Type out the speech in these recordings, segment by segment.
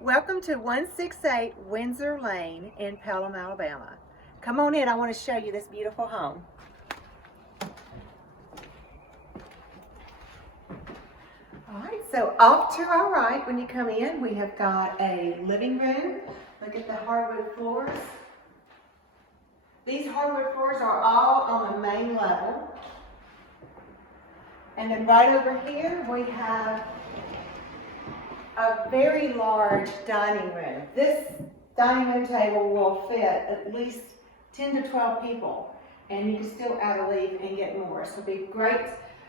Welcome to 168 Windsor Lane in Pelham, Alabama. Come on in, I want to show you this beautiful home. Alright, so off to our right when you come in, we have got a living room. Look at the hardwood floors. These hardwood floors are all on the main level. And then right over here we have a very large dining room. This dining room table will fit at least 10 to 12 people, and you can still add a leaf and get more. So it'll be a great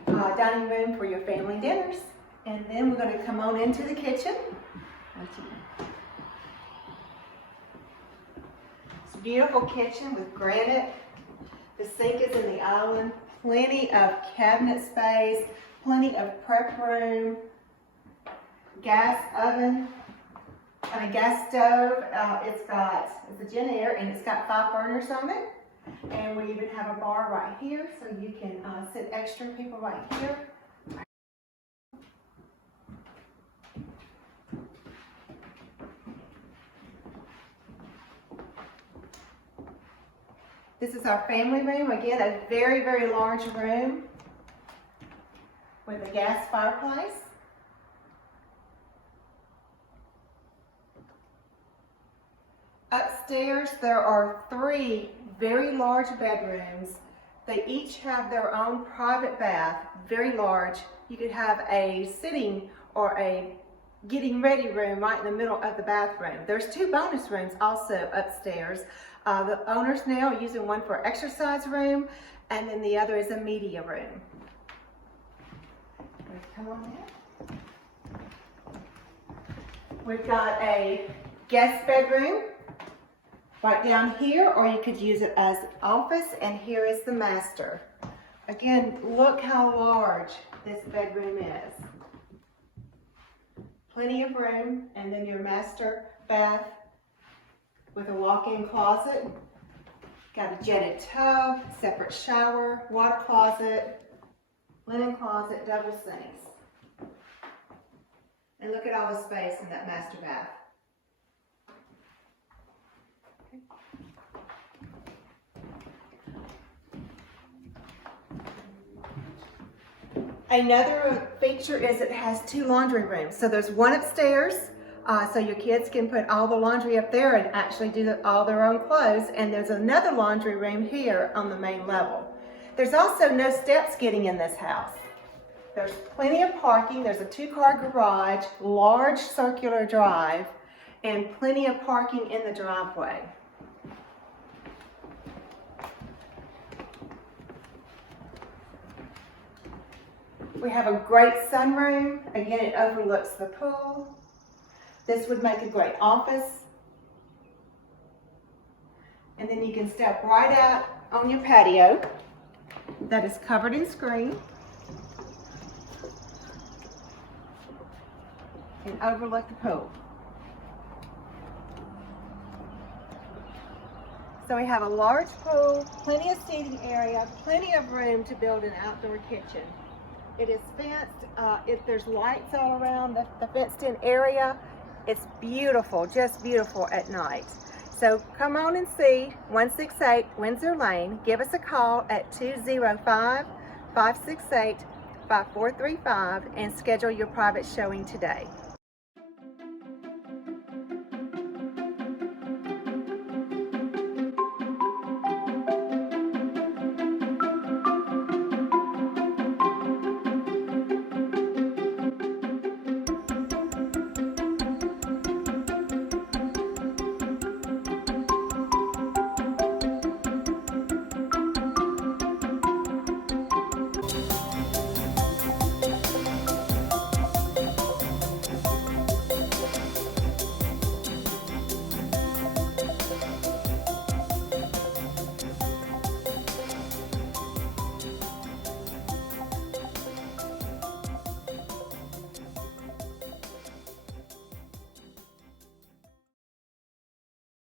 dining room for your family dinners. And then we're going to come on into the kitchen. It's a beautiful kitchen with granite. The sink is in the island. Plenty of cabinet space, plenty of prep room. Gas oven, and a gas stove. It's a Genair, and it's got 5 burners on it. And we even have a bar right here, so you can sit extra people right here. This is our family room. Again, a very, very large room with a gas fireplace. Upstairs, there are 3 very large bedrooms. They each have their own private bath, very large. You could have a sitting or a getting ready room right in the middle of the bathroom. There's 2 bonus rooms also upstairs. The owners now are using one for exercise room, and then the other is a media room. Come on in. We've got a guest bedroom right down here, or you could use it as an office, and here is the master. Again, look how large this bedroom is. Plenty of room, and then your master bath with a walk-in closet. Got a jetted tub, separate shower, water closet, linen closet, double sinks. And look at all the space in that master bath. Another feature is it has 2 laundry rooms. So there's one upstairs, so your kids can put all the laundry up there and actually do all their own clothes. And there's another laundry room here on the main level. There's also no steps getting in this house. There's plenty of parking. There's a 2-car garage, large circular drive, and plenty of parking in the driveway. We have a great sunroom. Again, it overlooks the pool. This would make a great office. And then you can step right out on your patio that is covered in screen and overlook the pool. So we have a large pool, plenty of seating area, plenty of room to build an outdoor kitchen. It is fenced. There's lights all around the fenced-in area. It's beautiful, just beautiful at night. So come on and see 168 Windsor Lane. Give us a call at 205-568-5435 and schedule your private showing today.